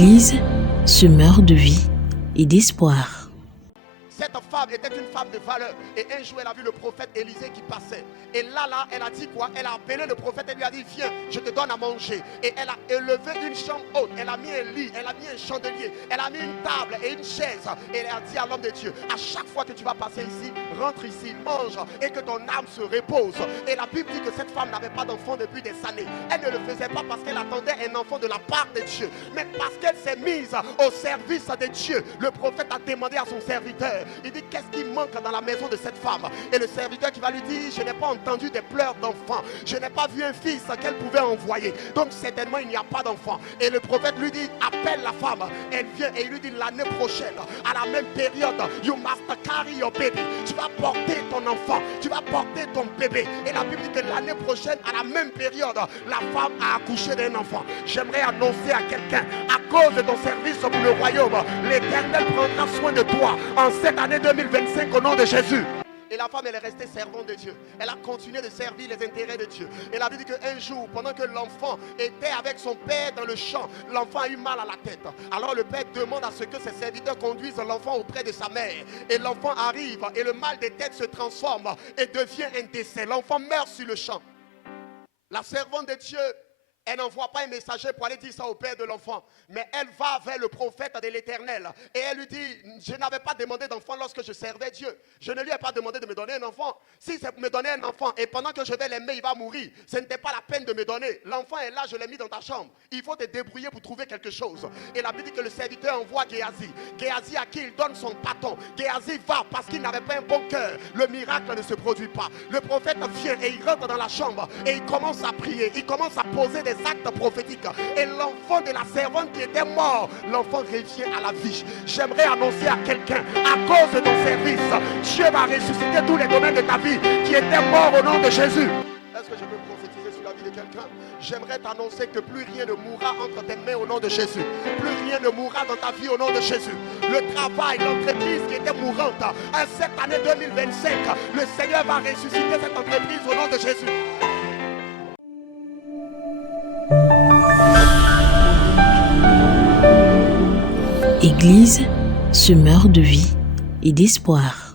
Église, semeur de vie et d'espoir. Cette femme était une femme de valeur. Et un jour, elle a vu le prophète Élisée qui passait. Et là, elle a dit quoi? Elle a appelé le prophète et lui a dit, viens, je te donne à manger. Et elle a élevé une chambre haute. Elle a mis un lit, elle a mis un chandelier, elle a mis une table et une chaise. Et elle a dit à l'homme de Dieu, à chaque fois que tu vas passer ici, rentre ici, mange et que ton âme se repose. Et la Bible dit que cette femme n'avait pas d'enfant depuis des années. Elle ne le faisait pas parce qu'elle attendait un enfant de la part de Dieu, mais parce qu'elle s'est mise au service de Dieu. Le prophète a demandé à son serviteur, il dit, qu'est-ce qui manque dans la maison de cette femme? Et le serviteur qui va lui dire, je n'ai pas entendu des pleurs d'enfant, je n'ai pas vu un fils qu'elle pouvait envoyer, donc certainement il n'y a pas d'enfant. Et le prophète lui dit, appelle la femme. Elle vient et il lui dit, l'année prochaine, à la même période, you must carry your baby. Tu vas porter ton enfant, tu vas porter ton bébé. Et la Bible dit que l'année prochaine, à la même période, la femme a accouché d'un enfant. J'aimerais annoncer à quelqu'un, à cause de ton service pour le royaume, l'Éternel prendra soin de toi en cette année 2025 au nom de Jésus. Et la femme, elle est restée servante de Dieu. Elle a continué de servir les intérêts de Dieu. Et elle a dit qu'un jour, pendant que l'enfant était avec son père dans le champ, l'enfant a eu mal à la tête. Alors le père demande à ce que ses serviteurs conduisent l'enfant auprès de sa mère. Et l'enfant arrive et le mal de tête se transforme et devient un décès. L'enfant meurt sur le champ. La servante de Dieu, elle n'envoie pas un messager pour aller dire ça au père de l'enfant, mais elle va vers le prophète de l'Éternel et elle lui dit, je n'avais pas demandé d'enfant lorsque je servais Dieu. Je ne lui ai pas demandé de me donner un enfant. Si c'est pour me donner un enfant et pendant que je vais l'aimer, il va mourir, ce n'était pas la peine de me donner. L'enfant est là, je l'ai mis dans ta chambre. Il faut te débrouiller pour trouver quelque chose. Et la Bible dit que le serviteur envoie Géasi. Géasi à qui il donne son bâton. Géasi va parce qu'il n'avait pas un bon cœur. Le miracle ne se produit pas. Le prophète vient et il rentre dans la chambre et il commence à prier. Il commence à poser des actes prophétiques. Et l'enfant de la servante qui était mort, l'enfant revient à la vie. J'aimerais annoncer à quelqu'un, à cause de ton service, Dieu va ressusciter tous les domaines de ta vie qui étaient morts au nom de Jésus. Est-ce que je peux prophétiser sur la vie de quelqu'un? J'aimerais t'annoncer que plus rien ne mourra entre tes mains au nom de Jésus. Plus rien ne mourra dans ta vie au nom de Jésus. Le travail, l'entreprise qui était mourante, en cette année 2025, le Seigneur va ressusciter cette entreprise au nom de Jésus. Église, semeur de vie et d'espoir.